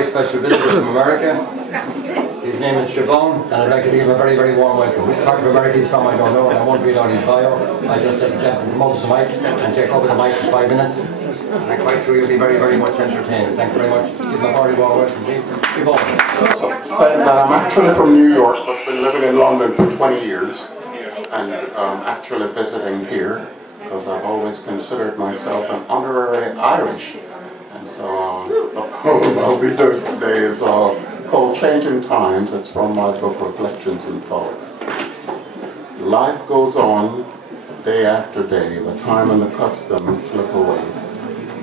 very special visitor from America. His name is Shivaun, and I'd like to give him a very, very warm welcome. Which part of America he's from, I don't know, and I won't read out his bio. I just let the gentleman come over to the mic and take over the mic for 5 minutes. And I'm quite sure you'll be very, very much entertained. Thank you very much. Give him a very warm welcome, please. Shivaun. So, saying that I'm actually from New York, but I've been living in London for 20 years, and actually visiting here, because I've always considered myself an honorary Irish. And so the poem I'll be doing today is called Changing Times. It's from my book Reflections and Thoughts. Life goes on day after day. The time and the customs slip away.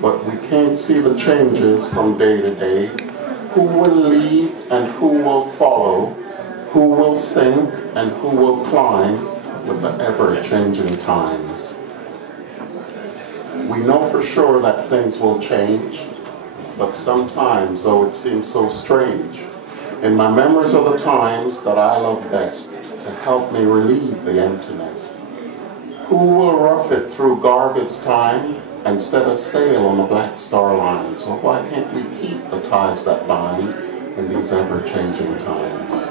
But we can't see the changes from day to day. Who will lead and who will follow? Who will sink and who will climb with the ever-changing times? We know for sure that things will change, but sometimes, though it seems so strange, in my memories of the times that I love best, to help me relieve the emptiness. Who will rough it through Garvey's time and set a sail on the Black Star Line? So why can't we keep the ties that bind in these ever-changing times?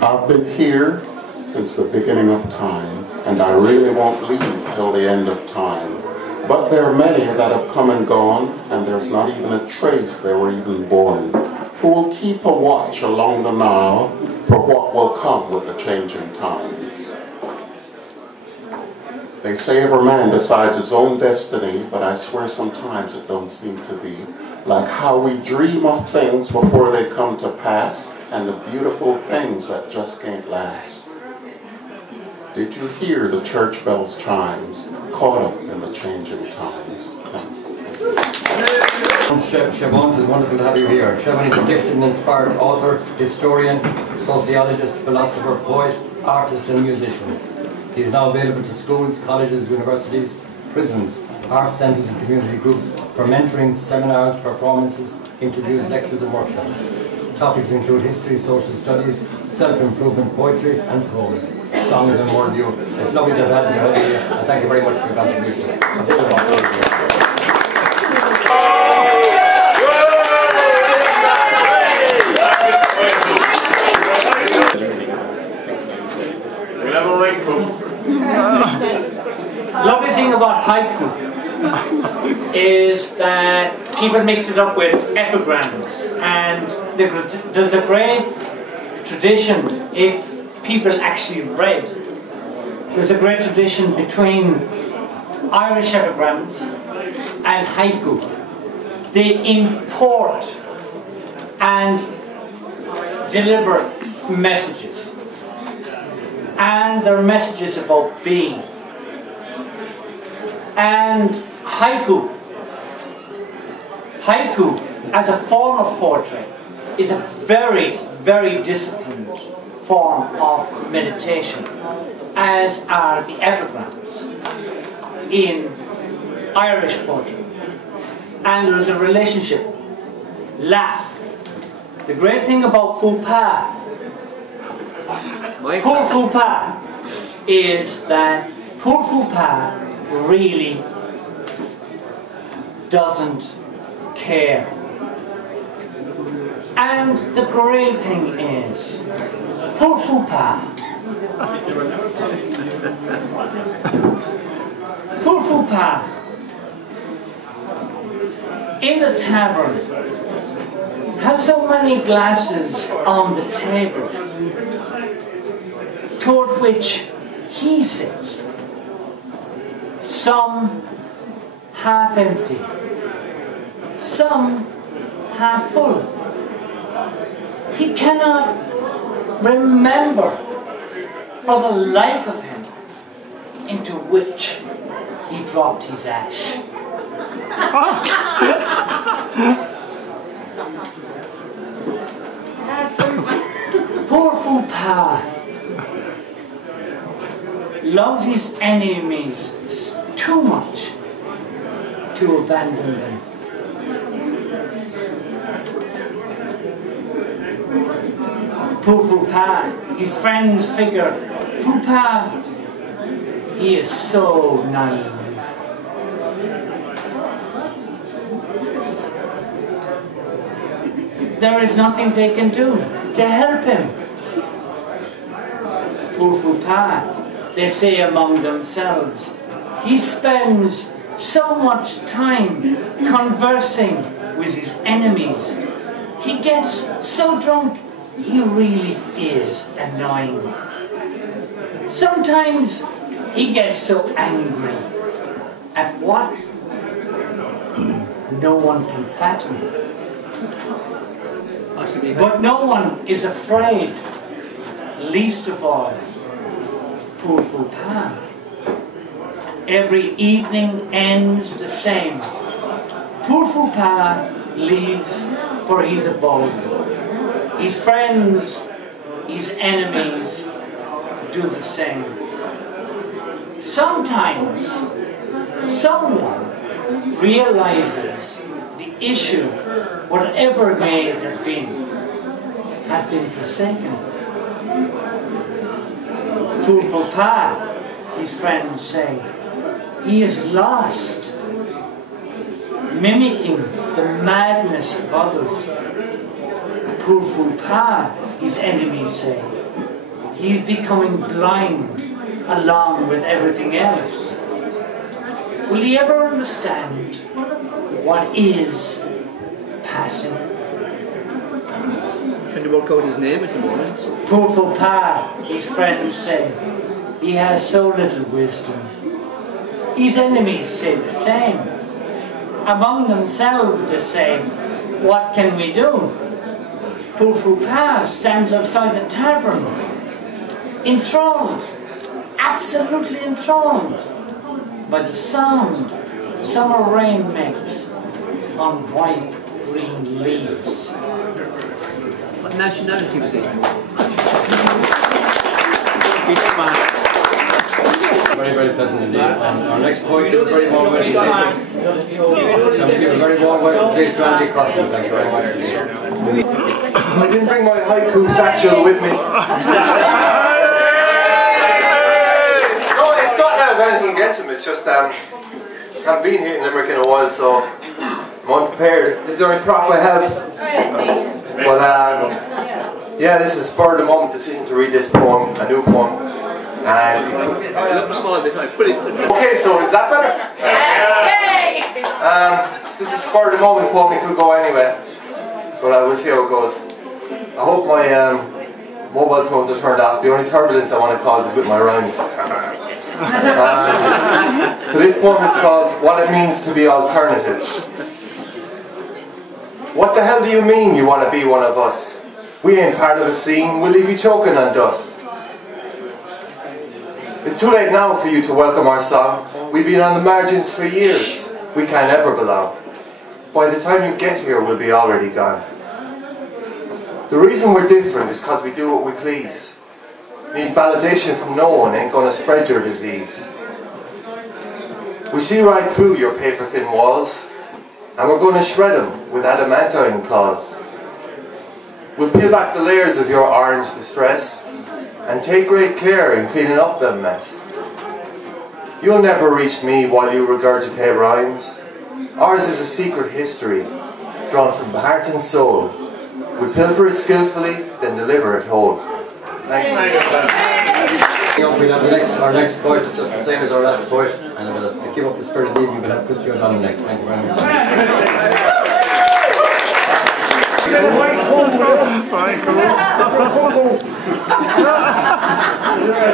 I've been here since the beginning of time, and I really won't leave till the end of time. But there are many that have come and gone, and there's not even a trace they were even born. Who will keep a watch along the Nile for what will come with the changing times? They say every man decides his own destiny, but I swear sometimes it don't seem to be. Like how we dream of things before they come to pass, and the beautiful things that just can't last. Did you hear the church bells chimes, caught up in the changing times? Thanks. Shivaun, it is wonderful to have you here. Shivaun is a gifted and inspired author, historian, sociologist, philosopher, poet, artist and musician. He is now available to schools, colleges, universities, prisons, art centres and community groups for mentoring, seminars, performances, interviews, lectures and workshops. Topics include history, social studies, self-improvement, poetry and prose, songs and worldview. It's lovely to have you here, and thank you very much for your contribution. Lovely thing about haiku is that people mix it up with epigrams, and there's a great tradition, if people actually read, there's a great tradition between Irish epigrams and haiku. They import and deliver messages, and they're messages about being. And haiku as a form of poetry is a very, very disciplined form of meditation, as are the epigrams in Irish poetry. And there's a relationship. Laugh. The great thing about faux pas, poor faux pas, is that poor faux pas really doesn't care. And the great thing is, poor faux pas, poor faux pas, in the tavern, has so many glasses on the table, toward which he sits, some half empty, some half full. He cannot remember for the life of him into which he dropped his ash. Poor faux pas loves his enemies too much to abandon them. Poor faux pas, his friends figure Papa, he is so naive. There is nothing they can do to help him. Poor Papa, they say among themselves, he spends so much time conversing with his enemies. He gets so drunk, he really is annoying. Sometimes he gets so angry at what no one can fathom. But no one is afraid, least of all, poor Papa. Every evening ends the same. Poor Papa leaves for his abode. His friends, his enemies do the same. Sometimes someone realizes the issue, whatever it may have been, has been forsaken. Poor Papa, his friends say, he is lost, mimicking the madness of others. Poor Papa, his enemies say, he's becoming blind along with everything else. Will he ever understand what is passing? Trying to work out his name at the moment. Poor Papa, his friends say, he has so little wisdom. His enemies say the same. Among themselves they say, what can we do? Poor Papa stands outside the tavern, enthralled, absolutely enthralled by the sound summer rain makes on white green leaves. What nationality was he? Very, very pleasant indeed. And our next poet, give a very warm welcome. Give a very warm welcome, please, to Andy Curtin. Thank you very much. I didn't bring my haiku satchel with me. No, it's not that I have anything against him, it's just I haven't been here in Limerick in a while, so I'm unprepared. This is the only prop I have. But yeah, this is spur of the moment decision to read this poem, a new poem. And okay, so is that better? This is spur of the moment poem, it could go anyway. But I will see how it goes. I hope my mobile phones are turned off. The only turbulence I want to cause is with my rhymes. So this poem is called What It Means to Be Alternative. What the hell do you mean you want to be one of us? We ain't part of a scene, we'll leave you choking on dust. It's too late now for you to welcome our song. We've been on the margins for years. We can't ever belong. By the time you get here, we'll be already gone. The reason we're different is because we do what we please. Need validation from no one ain't gonna spread your disease. We see right through your paper-thin walls, and we're gonna shred them with adamantine claws. We'll peel back the layers of your orange distress, and take great care in cleaning up them mess. You'll never reach me while you regurgitate rhymes. Ours is a secret history, drawn from heart and soul. We pilfer it skillfully, then deliver it whole. Thanks. We'll have our next poet, it's just the same as our last poet, and to keep up the spirit of the evening, we'll have Christy O'Donnell next. Thank you very much.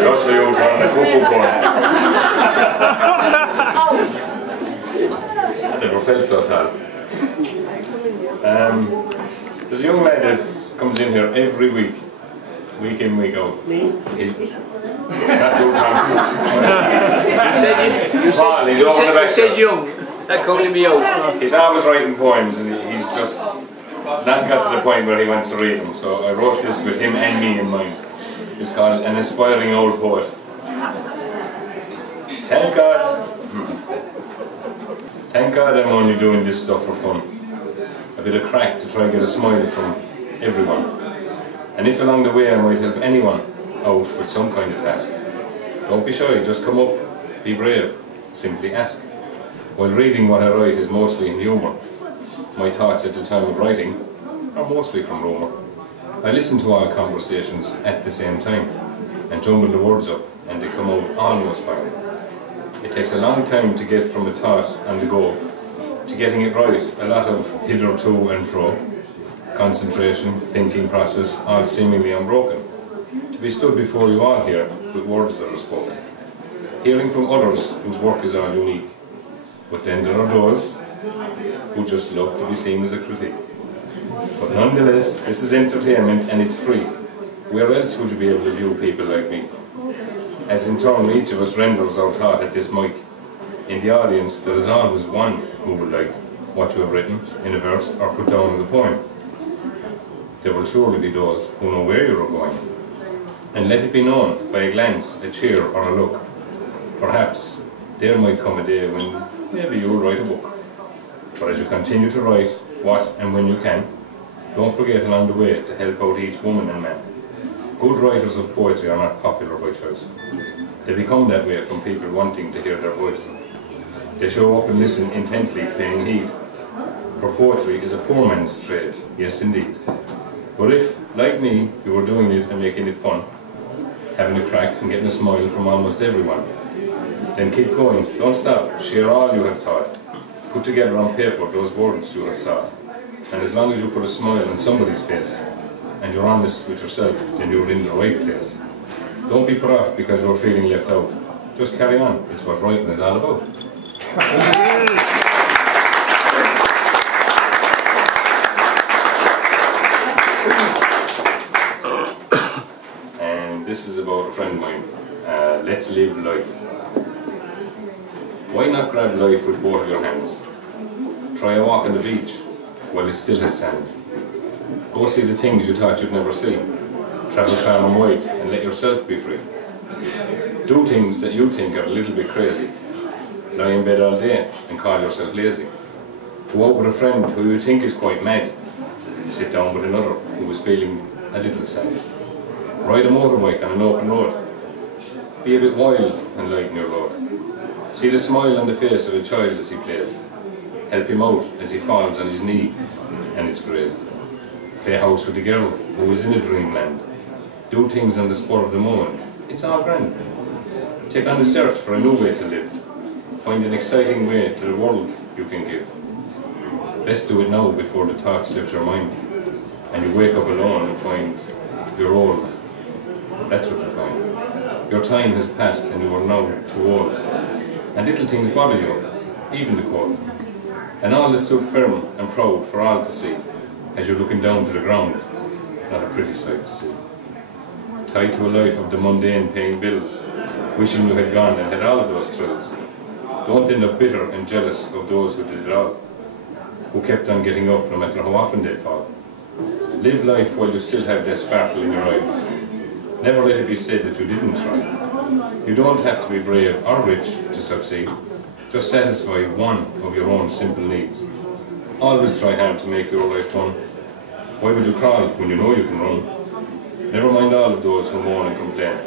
Just the old one, the cuckoo corn. I never felt so sad. There's a young lad that comes in here every week in, week out. You said young. That called me out. He's always writing poems, and he's just not got to the point where he wants to read them. So I wrote this with him and me in mind. It's called An Aspiring Old Poet. Thank God. Thank God I'm only doing this stuff for fun. A bit of crack to try and get a smile from everyone. And if along the way I might help anyone, out with some kind of task. Don't be shy, just come up, be brave, simply ask. While reading what I write is mostly in humour, my thoughts at the time of writing are mostly from rumour. I listen to all conversations at the same time and jumble the words up, and they come out almost fine. It takes a long time to get from a thought on the go to getting it right, a lot of hither to and fro, concentration, thinking process, all seemingly unbroken. To be stood before you all here with words that are spoken. Hearing from others whose work is all unique. But then there are those who just love to be seen as a critique. But nonetheless, this is entertainment and it's free. Where else would you be able to view people like me? As in turn each of us renders our thought at this mic. In the audience there is always one who would like what you have written in a verse or put down as a poem. There will surely be those who know where you are going. And let it be known by a glance, a cheer or a look. Perhaps there might come a day when maybe you will write a book. But as you continue to write what and when you can, don't forget along the way to help out each woman and man. Good writers of poetry are not popular by choice. They become that way from people wanting to hear their voice. They show up and listen intently, paying heed. For poetry is a poor man's trade, yes indeed. But if, like me, you were doing it and making it fun, having a crack and getting a smile from almost everyone, then keep going, don't stop, share all you have thought. Put together on paper those words you have sought. And as long as you put a smile on somebody's face, and you're honest with yourself, then you're in the right place. Don't be put off because you're feeling left out. Just carry on, it's what writing is all about. And this is about a friend of mine. Let's live life. Why not grab life with both of your hands? Try a walk on the beach while it still has sand. Go see the things you thought you'd never see. Travel far and wide and let yourself be free. Do things that you think are a little bit crazy. Lie in bed all day and call yourself lazy. Go out with a friend who you think is quite mad. Sit down with another who is feeling a little sad. Ride a motorbike on an open road. Be a bit wild and lighten your load. See the smile on the face of a child as he plays. Help him out as he falls on his knee and it's grazed. Play house with a girl who is in a dreamland. Do things on the spur of the moment. It's all grand. Take on the search for a new way to live. Find an exciting way to the world you can give. Best do it now before the thought slips your mind and you wake up alone and find you're old. That's what you find. Your time has passed and you are now too old. And little things bother you, even the cold. And all is so firm and proud for all to see, as you're looking down to the ground, not a pretty sight to see. Tied to a life of the mundane paying bills, wishing you had gone and had all of those thrills. Don't end up bitter and jealous of those who did it all, who kept on getting up no matter how often they'd fall. Live life while you still have that sparkle in your eye. Never let it be said that you didn't try. You don't have to be brave or rich to succeed. Just satisfy one of your own simple needs. Always try hard to make your life fun. Why would you crawl when you know you can run? Never mind all of those who moan and complain.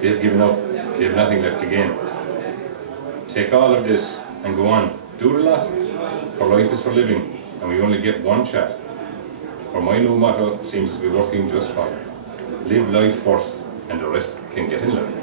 They've given up, they have nothing left to gain. Take all of this and go on. Do it a lot. For life is for living, and we only get one shot. For my new motto seems to be working just fine. Live life first, and the rest can get in line.